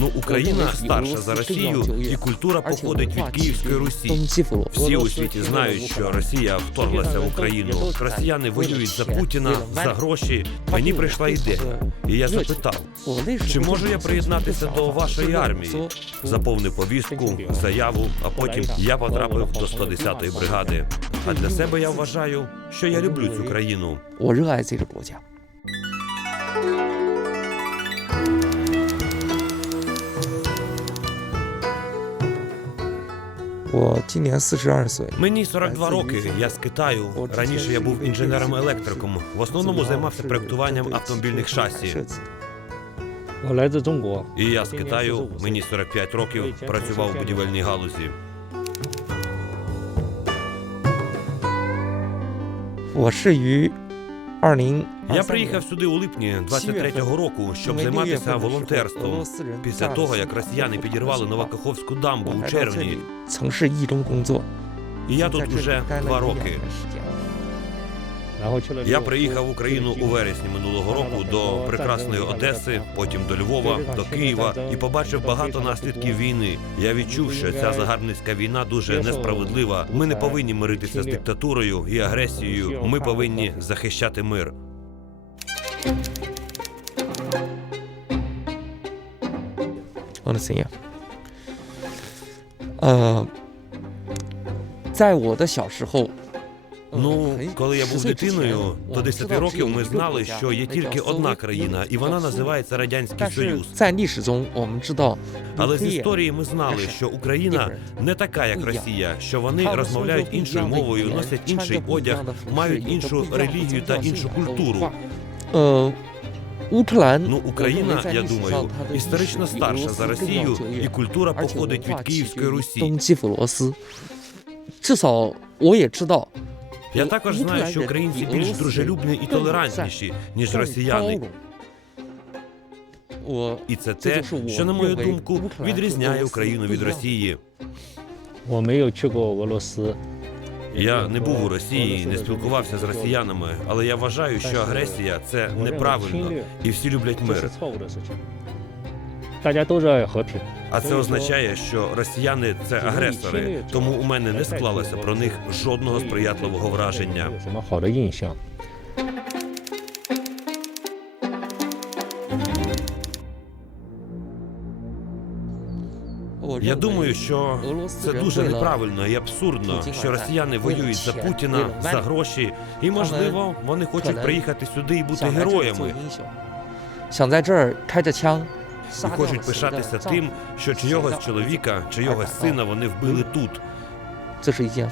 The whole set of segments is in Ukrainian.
Ну, Україна старша за Росію, і культура походить від Київської Русі. Всі у світі знають, що Росія вторглася в Україну. Росіяни воюють за Путіна за гроші. Мені прийшла ідея, і я запитав: чи можу я приєднатися до вашої армії? Заповнив повістку, заяву. А потім я потрапив до 110-ї бригади. А для себе я вважаю, що я люблю цю країну. Мені 42 роки. Я з Китаю. Раніше я був інженером-електриком. В основному займався проектуванням автомобільних шасі. І я з Китаю. Мені 45 років. Працював у будівельній галузі. Я приїхав сюди у липні 23-го року, щоб займатися волонтерством. Після того як росіяни підірвали Новокаховську дамбу у червні, І я тут уже два роки. 然后去了。 Я приїхав в Україну у вересні минулого року до прекрасної Одеси, потім до Львова, до Києва і побачив багато наслідків війни. Я відчув, що ця загарбницька війна дуже несправедлива. Ми не повинні миритися з диктатурою і агресією. Ми повинні захищати мир. 我的怎样？呃，在我的小时候， Ну, коли я був дитиною, до 10 років ми знали, що є тільки одна країна, і вона називається Радянський Союз. Але з історії ми знали, що Україна не така, як Росія, що вони розмовляють іншою мовою, носять інший одяг, мають іншу релігію та іншу культуру. Ну, Україна, я думаю, історично старша за Росію, і культура походить від Київської Русі. Я також знаю, що українці більш дружелюбні і толерантніші, ніж росіяни. І це те, що, на мою думку, відрізняє Україну від Росії. Я не був у Росії, не спілкувався з росіянами, але я вважаю, що агресія це неправильно, і всі люблять мир. А це означає, що росіяни це агресори, тому у мене не склалося про них жодного сприятливого враження. Я думаю, що це дуже неправильно і абсурдно, що росіяни воюють за Путіна за гроші, і можливо вони хочуть приїхати сюди і бути героями і хочуть пишатися тим, що чийогось чоловіка, чийогось сина вони вбили тут. Це ж є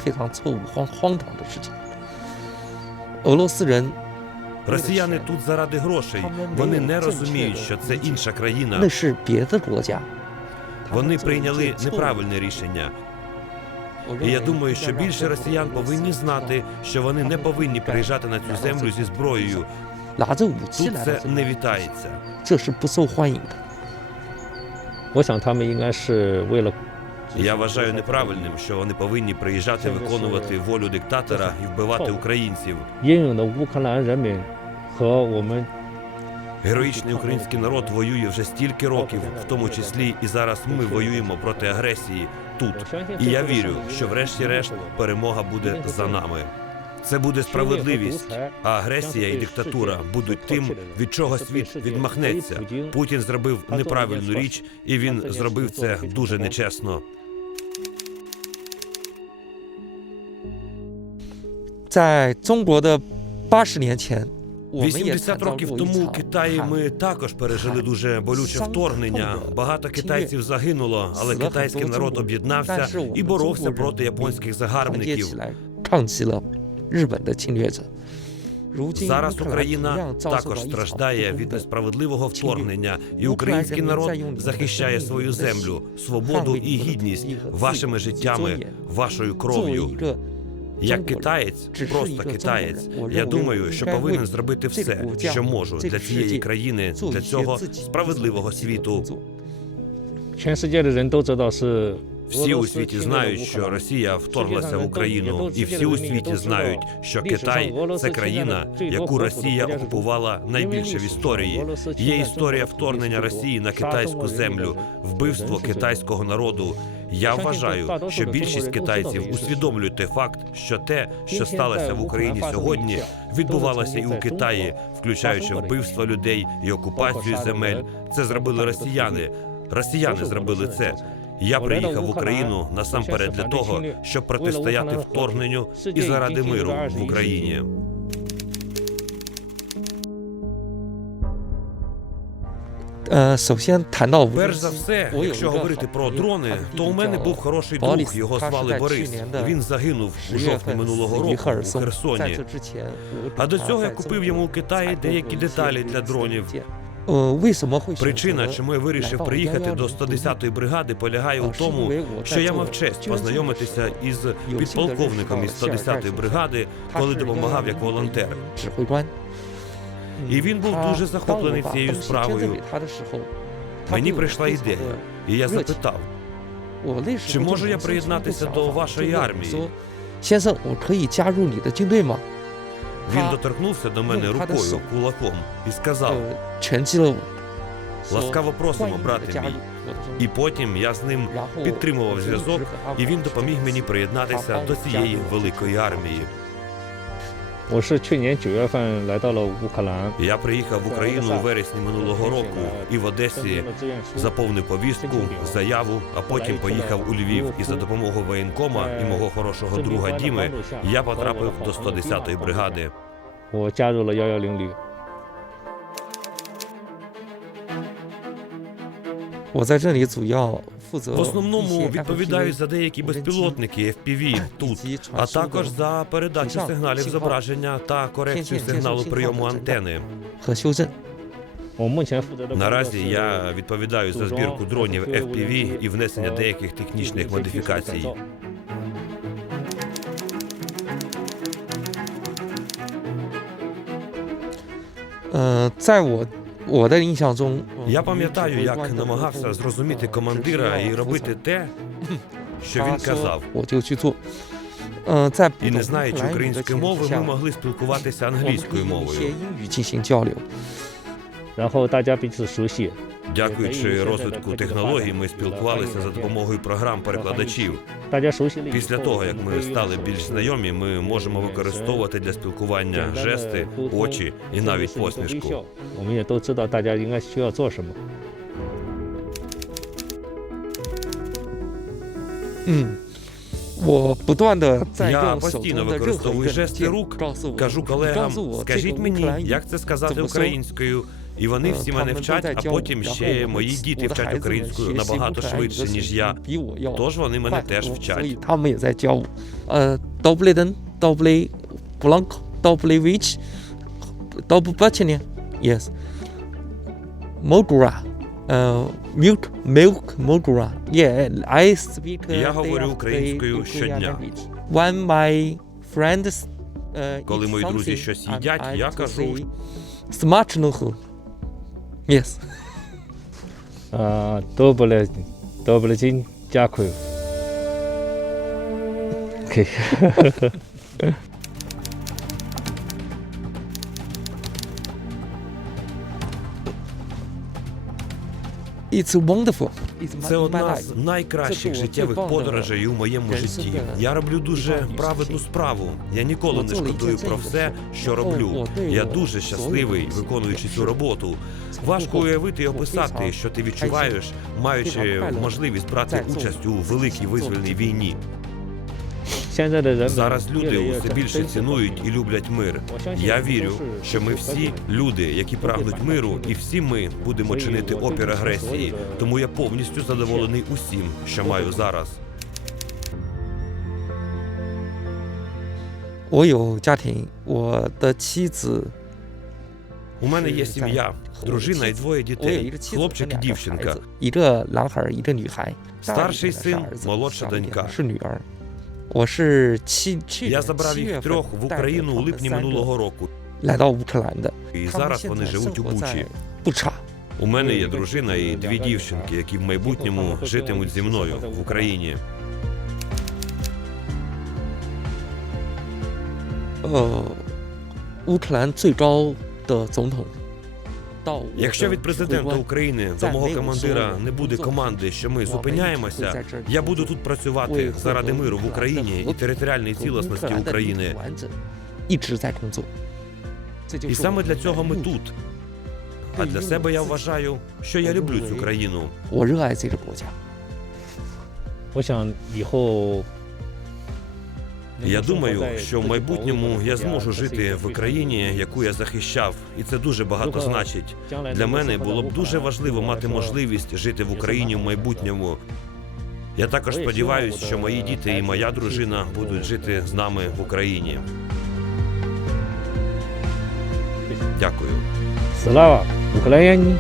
Росіяни тут заради грошей. Вони не розуміють, що це інша країна. Вони прийняли неправильне рішення. І я думаю, що більше росіян повинні знати, що вони не повинні приїжджати на цю землю зі зброєю. Тут це не вітається. 这是不受欢迎的。我想他们应该是为了 Я вважаю неправильним, що вони повинні приїжджати виконувати волю диктатора і вбивати українців. 英勇的乌克兰人民和我们 Героїчний український народ воює вже стільки років, в тому числі і зараз ми воюємо проти агресії тут. 我相信 І 这 я 会 вірю, 是 що врешті-решт перемога буде за нами. Це буде справедливість. А агресія і диктатура будуть тим, від чого світ відмахнеться. Путін зробив неправильну річ, і він зробив це дуже нечесно. Це 80年前80 років тому у Китаї ми також пережили дуже болюче вторгнення. Багато китайців загинуло, але китайський народ об'єднався і боровся проти японських загарбників. 起来抗击了日本的侵略者。如今 Зараз 乌克兰同 Україна 样遭受到 також 一场 страждає 不公 від 的 несправедливого вторгнення, і український народ захищає свою землю, свободу і гідність вашими життями, вашою 作为 кров'ю. 一个 Як китаєць, просто китаєць. Я думаю, що повинен зробити все, що можу для цієї країни, 做 для 一些 цього 自己 справедливого 自己的工 світу. 作。全世界的人都知道是 всі у світі знають, що Росія вторглася в Україну, і всі у світі знають, що Китай це країна, яку Росія окупувала найбільше в історії. Є історія вторгнення Росії на китайську землю, вбивство китайського народу. Я вважаю, що більшість китайців усвідомлюють той факт, що те, що сталося в Україні сьогодні, відбувалося і у Китаї, включаючи вбивство людей і окупацію земель. Це зробили росіяни. Росіяни зробили це. Я приїхав в Україну насамперед для того, щоб протистояти вторгненню і заради миру в Україні. Перш за все, якщо говорити про дрони, то у мене був хороший друг. Його звали Борис. Він загинув у жовтні минулого року у Херсоні. А до цього я купив йому у Китаї деякі деталі для дронів. Ви Причина, чому я вирішив приїхати до 110-ї бригади, полягає у тому, що я мав честь познайомитися із підполковником із 110-ї бригади, коли допомагав як волонтер. І він був дуже захоплений цією справою. Мені прийшла ідея, і я запитав чи можу я приєднатися до вашої армії? Він доторкнувся до мене рукою, кулаком, і сказав: Ласкаво просимо, брате мій. І потім я з ним підтримував зв'язок, і він допоміг мені приєднатися до цієї великої армії. Я приїхав в Україну у вересні минулого року е, і в Одесі заповнив повістку, заяву, а потім поїхав у Львів. І за допомогою е, воєнкома і мого хорошого друга Діми я потрапив до 110-ї бригади. В основному відповідають за деякі безпілотники FPV тут, а також за передачу сигналів зображення та корекцію сигналу прийому антени. Наразі я відповідаю за збірку дронів FPV і внесення деяких технічних модифікацій. Це от. Я пам'ятаю, як намагався зрозуміти командира і робити те, що він казав. І не знаючи української мови, ми могли спілкуватися англійською мовою. Дякуючи розвитку технологій, ми спілкувалися за допомогою програм перекладачів. Після того як ми стали більш знайомі, ми можемо використовувати для спілкування жести, очі і навіть посмішку. Я постійно використовую жести рук. Кажу колегам, скажіть мені, як це сказати українською. І вони всі мене вчать, а потім ще мої діти вчать українською набагато швидше, ніж я. Тож вони мене теж вчать. Добрий день, добрий бланк, добрий віч, добре бачення. Yes. Модура. Milk, milk, modura. Я говорю українською щодня. When my friends Коли мої друзі щось їдять, я кажу смачного. Yes. 啊，добре, добре день, дякую. Окей. It's wonderful. Це одна з найкращих життєвих подорожей у моєму житті. Я роблю дуже праведну справу. Я ніколи не шкодую про все, що роблю. Я дуже щасливий, виконуючи цю роботу. Важко уявити і описати, що ти відчуваєш, маючи можливість брати участь у великій визвольній війні. Зараз люди усе більше цінують і люблять мир. Я вірю, що ми всі люди, які прагнуть миру, і всі ми будемо чинити опір агресії. Тому я повністю задоволений усім, що маю зараз. У мене є сім'я, дружина і двоє дітей, хлопчик і дівчинка. Старший син, молодша донька. Я забрав їх трьох в Україну у липні минулого року. І зараз вони живуть у Бучі. У мене є дружина і дві дівчинки, які в майбутньому житимуть зі мною в Україні. Уклан – Якщо від президента України до мого командира не буде команди, що ми зупиняємося, я буду тут працювати заради миру в Україні і територіальної цілісності України. І І саме для цього ми тут. А для себе я вважаю, що я люблю цю країну. Я думаю, що в майбутньому я зможу жити в країні, яку я захищав, і це дуже багато значить. Для мене було б дуже важливо мати можливість жити в Україні в майбутньому. Я також сподіваюся, що мої діти і моя дружина будуть жити з нами в Україні. Дякую. Слава Україні!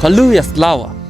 Халуя слава!